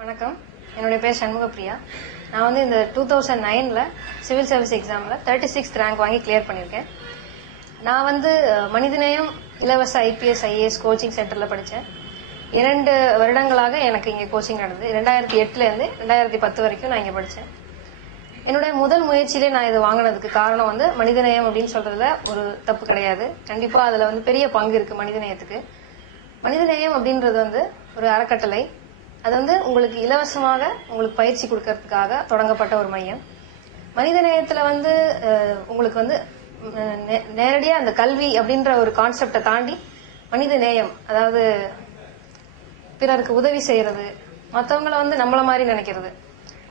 வணக்கம். என்னுடைய பேர் சண்முகப்பிரியா. நான் வந்து இந்த 2009ல சிவில் சர்வீஸ் எக்ஸாம்ல 36th ரேங்க் வாங்கி கிளியர் பண்ணியிருக்கேன். நான் வந்து மனிதநேயம் இலவச IPS IAS கோச்சிங் சென்டர்ல படித்தேன். 2 வருடங்களாக எனக்கு இங்கே கோச்சிங் நடந்தது. 2008ல இருந்து 2010 வரைக்கும் நான் இங்கே படித்தேன். என்னுடைய முதல் முயற்சியிலே நான் இது வாங்கினதுக்கு காரணம் வந்து மனிதநேயம் அப்படின்னு சொல்றதுல ஒரு தப்பு கிடையாது. கண்டிப்பா அதுல வந்து பெரிய பங்கு இருக்கு மனிதநேயத்துக்கு. மனிதநேயம் அப்படின்றது வந்து ஒரு அறக்கட்டளை. அது வந்து உங்களுக்கு இலவசமாக உங்களுக்கு பயிற்சி கொடுக்கறதுக்காக தொடங்கப்பட்ட ஒரு மையம். மனிதநேயத்துல வந்து உங்களுக்கு வந்து நேரடியா அந்த கல்வி அப்படின்ற ஒரு கான்செப்டை தாண்டி மனித நேயம், அதாவது பிறருக்கு உதவி செய்யறது, மற்றவங்களை வந்து நம்மள மாதிரி நினைக்கிறது,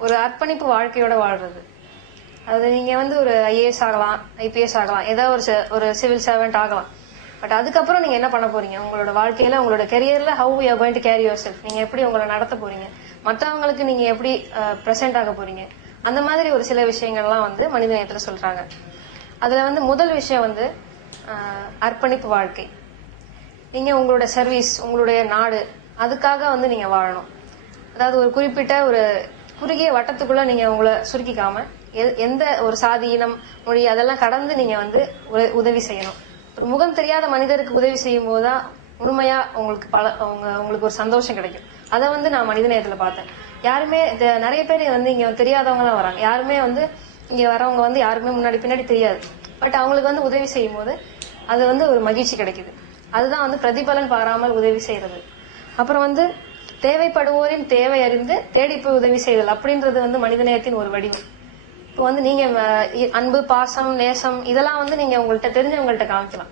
ஒரு அர்ப்பணிப்பு வாழ்க்கையோட வாழ்றது. அது நீங்க வந்து ஒரு IAS ஆகலாம், IPS ஆகலாம், ஏதாவது ஒரு சிவில் சர்வெண்ட் ஆகலாம். பட் அதுக்கப்புறம் நீங்க என்ன பண்ண போறீங்க உங்களோட வாழ்க்கையில, உங்களோட கெரியர்ல, how you are going to carry yourself, நீங்க எப்படி உங்களை நடத்த போறீங்க, மற்றவங்களுக்கு நீங்க எப்படி பிரசன்ட் ஆக போறீங்க, அந்த மாதிரி ஒரு சில விஷயங்கள்லாம் வந்து மனிதநேயத்துல சொல்றாங்க. அதுல வந்து முதல் விஷயம் வந்து அர்ப்பணிப்பு வாழ்க்கை. நீங்க உங்களோட சர்வீஸ், உங்களுடைய நாடு, அதுக்காக வந்து நீங்க வாழணும். அதாவது ஒரு குறிப்பிட்ட ஒரு குறுகிய வட்டத்துக்குள்ள நீங்க உங்களை சுருக்கிக்காம எந்த ஒரு சாதி, இனம், மொழி அதெல்லாம் கடந்து நீங்க வந்து உதவி செய்யணும். ஒரு முகம் தெரியாத மனிதருக்கு உதவி செய்யும் போதுதான் உண்மையா உங்களுக்கு ஒரு சந்தோஷம் கிடைக்கும். அதை வந்து நான் மனிதநேயத்துல பார்த்தேன். யாருமே நிறைய பேர் வந்து இங்க தெரியாதவங்க தான் வராங்க. யாருமே வந்து இங்க வரவங்க வந்து யாருமே முன்னாடி பின்னாடி தெரியாது. பட் அவங்களுக்கு வந்து உதவி செய்யும் போது அது வந்து ஒரு மகிழ்ச்சி கிடைக்குது. அதுதான் வந்து பிரதிபலன் பாராமல் உதவி செய்யறது. அப்புறம் வந்து தேவைப்படுவோரின் தேவை அறிந்து தேடி போய் உதவி செய்தல் அப்படின்றது வந்து மனிதநேயத்தின் ஒரு வடிவம். இப்போ வந்து நீங்க அன்பு, பாசம், நேசம் இதெல்லாம் வந்து நீங்க உங்கள்கிட்ட தெரிஞ்சவங்கள்ட்ட காமிக்கலாம்.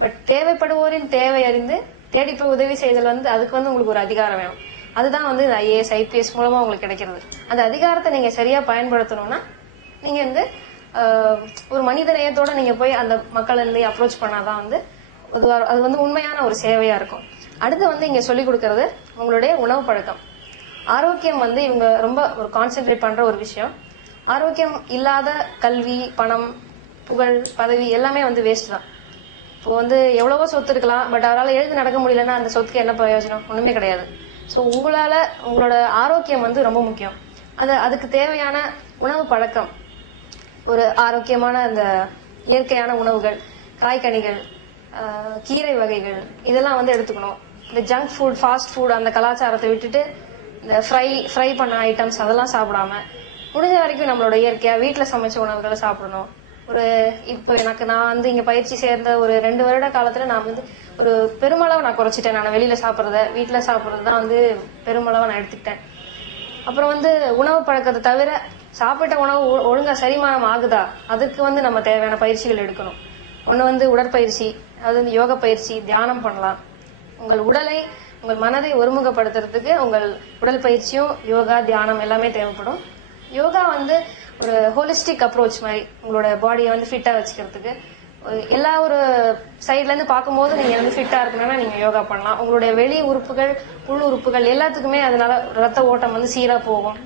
பட் தேவைப்படுவோரின் தேவை அறிந்து தேடி போய் உதவி செய்தல் வந்து அதுக்கு வந்து உங்களுக்கு ஒரு அதிகாரம் வேணும். அதுதான் வந்து IAS IPS மூலமா உங்களுக்கு கிடைக்கிறது. அந்த அதிகாரத்தை நீங்க சரியா பயன்படுத்தணும்னா நீங்க வந்து ஒரு மனித நேயத்தோட நீங்க போய் அந்த மக்களை இருந்து அப்ரோச் பண்ணாதான் வந்து அது வந்து உண்மையான ஒரு சேவையா இருக்கும். அடுத்து வந்து இங்க சொல்லிக் கொடுக்கறது உங்களுடைய உணவு பழக்கம். ஆரோக்கியம் வந்து இவங்க ரொம்ப ஒரு கான்சென்ட்ரேட் பண்ற ஒரு விஷயம். ஆரோக்கியம் இல்லாத கல்வி, பணம், புகழ், பதவி எல்லாமே வந்து வேஸ்ட் தான். இப்போ வந்து எவ்வளவோ சொத்து இருக்கலாம், பட் அவரால் எழுதி நடக்க முடியலன்னா அந்த சொத்துக்கு என்ன பிரயோஜனம்? ஒண்ணுமே கிடையாது. ஸோ உங்களோட ஆரோக்கியம் வந்து ரொம்ப முக்கியம். அதுக்கு தேவையான உணவு பழக்கம், ஒரு ஆரோக்கியமான அந்த இயற்கையான உணவுகள், காய்கனிகள், கீரை வகைகள் இதெல்லாம் வந்து எடுத்துக்கணும். இந்த ஜங்க் ஃபுட், ஃபாஸ்ட் ஃபுட் அந்த கலாச்சாரத்தை விட்டுட்டு இந்த ஃப்ரை பண்ண ஐட்டம்ஸ் அதெல்லாம் சாப்பிடாம முடிஞ்ச வரைக்கும் நம்மளோட இயற்கையா வீட்டுல சமைச்ச உணவுகளை சாப்பிடணும். இப்போ நான் வந்து இங்க பயிற்சி சேர்ந்த ஒரு 2 வருட காலத்துல நான் வந்து ஒரு பெருமளவு நான் குறைச்சிட்டேன். நான் வெளியில சாப்பிட்றத, வீட்டுல சாப்பிட்றது தான் வந்து பெருமளவு நான் எடுத்துக்கிட்டேன். அப்புறம் வந்து உணவு பழக்கத்தை தவிர சாப்பிட்ட உணவு ஒழுங்கா செரிமானம் ஆகுதா, அதுக்கு வந்து நம்ம தேவையான பயிற்சிகள் எடுக்கணும். ஒண்ணு வந்து உடற்பயிற்சி, அது வந்து யோக பயிற்சி, தியானம் பண்ணலாம். உங்கள் உடலை, உங்கள் மனதை ஒருமுகப்படுத்துறதுக்கு உங்கள் உடல் பயிற்சியும் யோகா, தியானம் எல்லாமே தேவைப்படும். யோகா வந்து ஒரு ஹோலிஸ்டிக் அப்ரோச் மாதிரி உங்களோட பாடியை வந்து ஃபிட்டா வச்சுக்கிறதுக்கு. எல்லா ஒரு சைட்ல இருந்து பார்க்கும்போது நீங்க வந்து ஃபிட்டா இருக்கணும்னா நீங்க யோகா பண்ணலாம். உங்களுடைய வெளி உறுப்புகள், உள் உறுப்புகள் எல்லாத்துக்குமே அதனால ரத்த ஓட்டம் வந்து சீரா போகும்.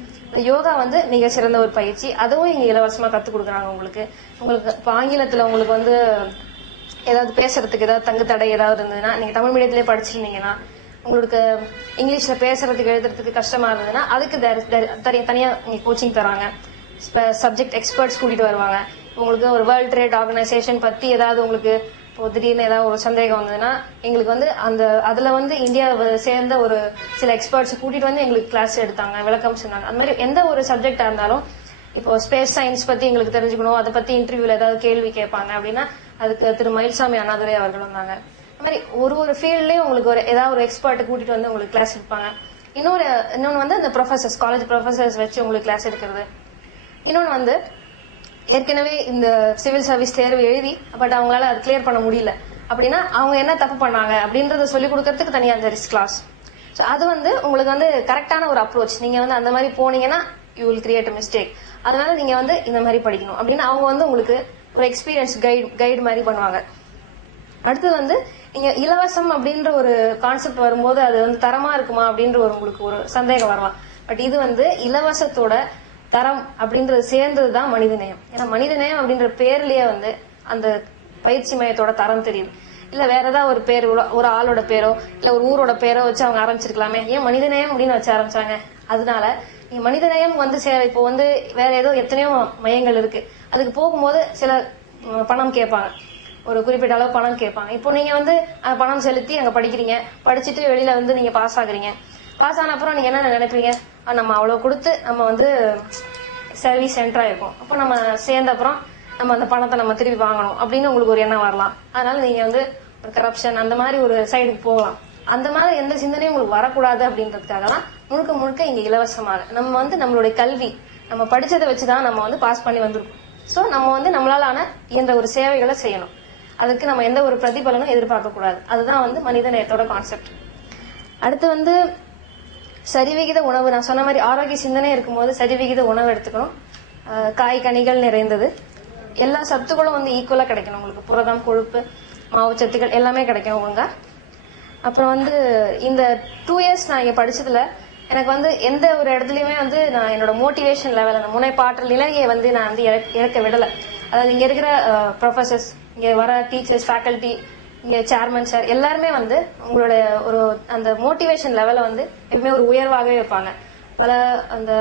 யோகா வந்து மிக சிறந்த ஒரு பயிற்சி. அதுவும் இங்க இலவசமா கத்துக் கொடுக்குறாங்க. உங்களுக்கு இப்போ ஆங்கிலத்துல உங்களுக்கு வந்து ஏதாவது பேசுறதுக்கு ஏதாவது தங்கு தடை ஏதாவது இருந்ததுன்னா, நீங்க தமிழ் மீடியத்திலேயே படிச்சிருந்தீங்கன்னா, உங்களுக்கு இங்கிலீஷ்ல பேசுறதுக்கு எழுதுறதுக்கு கஷ்டமா இருந்ததுன்னா அதுக்கு தனியா நீங்க கோச்சிங் தராங்க. சப்ஜெக்ட் எக்ஸ்பர்ட்ஸ் கூட்டிட்டு வருவாங்க. உங்களுக்கு ஒரு வேர்ல்ட் ட்ரேட் ஆர்கனைசேஷன் பத்தி ஏதாவது உங்களுக்கு இப்போ திடீர்னு ஏதாவது ஒரு சந்தேகம் வந்ததுன்னா எங்களுக்கு வந்து அதுல வந்து இந்தியாவை சேர்ந்த ஒரு சில எக்ஸ்பர்ட்ஸ் கூட்டிட்டு வந்து எங்களுக்கு கிளாஸ் எடுத்தாங்க, விளக்கம் சொன்னாங்க. அந்த மாதிரி எந்த ஒரு சப்ஜெக்டா இருந்தாலும், இப்போ ஸ்பேஸ் சயின்ஸ் பத்தி எங்களுக்கு தெரிஞ்சுக்கணும், அதை பத்தி இன்டர்வியூல ஏதாவது கேள்வி கேட்பாங்க அப்படின்னா அதுக்கு திரு மயில்சாமி அண்ணாதுரை அவர்கள் வந்தாங்க. அந்த மாதிரி ஒரு ஃபீல்ட்லயும் உங்களுக்கு ஏதாவது ஒரு எக்ஸ்பர்ட் கூட்டிட்டு வந்து உங்களுக்கு கிளாஸ் எடுப்பாங்க. இன்னொன்னு வந்து அந்த ப்ரொஃபசர்ஸ், காலேஜ் ப்ரொஃபசர்ஸ் வச்சு உங்களுக்கு கிளாஸ் எடுக்கிறது. இன்னொன்னு வந்து ஏற்கனவே இந்த சிவில் சர்வீஸ் தேர்வு எழுதி பட் அவங்களால அது கிளியர் பண்ண முடியல அப்படின்னா அவங்க என்ன தப்பு பண்ணாங்க அப்படின்றத சொல்லிக் கொடுக்கறதுக்கு தனியா அந்த கிளாஸ். ஸோ அது வந்து உங்களுக்கு வந்து கரெக்டான ஒரு அப்ரோச். நீங்க வந்து அந்த மாதிரி போனீங்கன்னா you will create a mistake. அதனால நீங்க வந்து இந்த மாதிரி படிக்கணும் அப்படின்னு அவங்க வந்து உங்களுக்கு ஒரு எக்ஸ்பீரியன்ஸ் கைடு மாதிரி பண்ணுவாங்க. அடுத்தது வந்து நீங்க இலவசம் அப்படின்ற ஒரு கான்செப்ட் வரும்போது அது வந்து தரமா இருக்குமா அப்படின்ற உங்களுக்கு ஒரு சந்தேகம் வரலாம். பட் இது வந்து இலவசத்தோட தரம் அப்படின்றது சேர்ந்ததுதான் மனிதநேயம். ஏன்னா மனிதநேயம் அப்படின்ற பேர்லயே வந்து அந்த பயிற்சி மையத்தோட தரம் தெரியுது. இல்ல வேற ஏதாவது ஒரு பேர், ஒரு ஆளோட பேரோ இல்ல ஒரு ஊரோட பேரோ வச்சு அவங்க ஆரம்பிச்சிருக்கலாமே, ஏன் மனிதநேயம் அப்படின்னு வச்சு ஆரம்பிச்சாங்க? அதனால நீங்க மனிதநேயம் வந்து இப்போ வந்து வேற ஏதோ எத்தனையோ மையங்கள் இருக்கு, அதுக்கு போகும்போது சில பணம் கேட்பாங்க, ஒரு குறிப்பிட்ட அளவு பணம் கேட்பாங்க. இப்போ நீங்க வந்து பணம் செலுத்தி அங்க படிக்கிறீங்க, படிச்சுட்டு வெளியில வந்து நீங்க பாஸ் ஆகுறீங்க. பாஸ் ஆன அப்புறம் நீங்க என்ன நினைப்பீங்க, நம்ம அவ்வளவு கொடுத்து நம்ம வந்து சர்வீஸ் சென்டரா இருக்கும், அப்போ நம்ம சேர்ந்த அப்புறம் நம்ம அந்த பணத்தை நம்ம திருப்பி வாங்கணும் அப்படின்னு உங்களுக்கு ஒரு எண்ணம் வரலாம். அதனால நீங்க வந்து ஒரு கரப்ஷன் அந்த மாதிரி ஒரு சைடுக்கு போகலாம். அந்த மாதிரி எந்த சிந்தனையும் உங்களுக்கு வரக்கூடாது அப்படின்றதுக்காக தான் முழுக்க முழுக்க இங்க இலவசமாக நம்ம வந்து நம்மளுடைய கல்வி, நம்ம படிச்சதை வச்சுதான் நம்ம வந்து பாஸ் பண்ணி வந்திருக்கோம். சோ நம்ம வந்து நம்மளால இயன்ற ஒரு சேவைகளை செய்யணும். அதுக்கு நம்ம எந்த ஒரு பிரதிபலனும் எதிர்பார்க்க கூடாது. அதுதான் வந்து மனித நேயத்தோட கான்செப்ட். அடுத்து வந்து சரிவிகித உணவு. நான் சொன்ன மாதிரி ஆரோக்கிய சிந்தனை இருக்கும்போது சரிவிகித உணவு எடுத்துக்கணும். காய் கனிகள் நிறைந்தது, எல்லா சத்துக்களும் வந்து ஈக்குவலா கிடைக்கணும் உங்களுக்கு. புரதம், கொழுப்பு, மாவுச்சத்துக்கள் எல்லாமே கிடைக்கும் ஒழுங்கா. அப்புறம் வந்து இந்த 2 years நான் இங்க படிச்சதுல எனக்கு வந்து எந்த ஒரு இடத்துலயுமே வந்து நான் என்னோட மோட்டிவேஷன் லெவல், அந்த முனைப்பாற்றல் நிலையை வந்து நான் வந்து இழக்க விடல. அதாவது இங்க இருக்கிற ப்ரொஃபசர்ஸ், இங்க வர டீச்சர்ஸ், ஃபேக்கல்டி, இங்க சேர்மன் சார் எல்லாருமே வந்து உங்களோட ஒரு அந்த மோட்டிவேஷன் லெவலை வந்து எப்பவுமே ஒரு உயர்வாகவே வைப்பாங்க. பல அந்த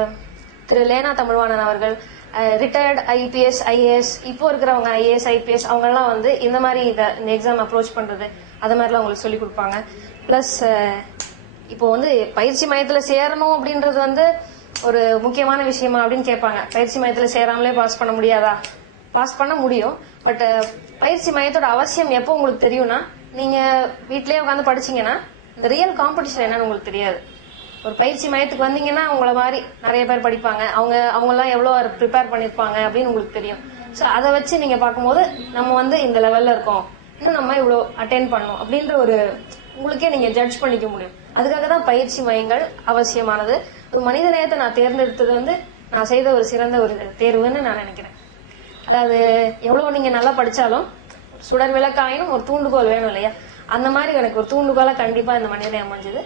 திரு லேனா தமிழ்வாணன் அவர்கள், ரிட்டையர்ட் IPS IAS, இப்போ இருக்கிறவங்க IAS IPS அவங்க எல்லாம் வந்து இந்த மாதிரி இந்த எக்ஸாம் அப்ரோச் பண்றது அது மாதிரிலாம் உங்களுக்கு சொல்லி கொடுப்பாங்க. பிளஸ் இப்போ வந்து பயிற்சி மையத்துல சேரணும் அப்படின்றது வந்து ஒரு முக்கியமான விஷயமா அப்படின்னு கேட்பாங்க. பயிற்சி மையத்துல சேராமலே பாஸ் பண்ண முடியாதா? பாஸ் பண்ண முடியும். பட் பயிற்சி மையத்தோட அவசியம் எப்போ உங்களுக்கு தெரியும்னா, நீங்க வீட்லயே உட்காந்து படிச்சீங்கன்னா இந்த ரியல் காம்படிஷன் என்னன்னு உங்களுக்கு தெரியாது. ஒரு பயிற்சி மையத்துக்கு வந்தீங்கன்னா உங்களை மாதிரி நிறைய பேர் படிப்பாங்க, அவங்க எல்லாம் எவ்வளவு ப்ரிப்பேர் பண்ணிருப்பாங்க அப்படின்னு உங்களுக்கு தெரியும். சோ அதை வச்சு நீங்க பார்க்கும்போது நம்ம வந்து இந்த லெவல்ல இருக்கோம், இன்னும் நம்ம இவ்வளவு அட்டென்ட் பண்ணணும் அப்படின்ற ஒரு உங்களுக்கே நீங்க ஜட்ஜ் பண்ணிக்க முடியும். அதுக்காக தான் பயிற்சி மையங்கள் அவசியமானது. ஒரு மனித நேயத்தை நான் தேர்ந்தெடுத்தது வந்து நான் செய்த ஒரு சிறந்த ஒரு தேர்வுன்னு நான் நினைக்கிறேன். அதாவது எவ்வளவு நீங்க நல்லா படிச்சாலும் சுடர் விளக்காயினும் ஒரு தூண்டுகோல் வேணும் இல்லையா? அந்த மாதிரி எனக்கு ஒரு தூண்டுகோலா கண்டிப்பா இந்த மனித நேயம் அமைஞ்சது.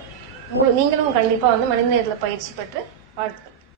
நீங்களும் கண்டிப்பா வந்து மனித நேயத்துல பயிற்சி பெற்று வாழ்த்துக்கள்.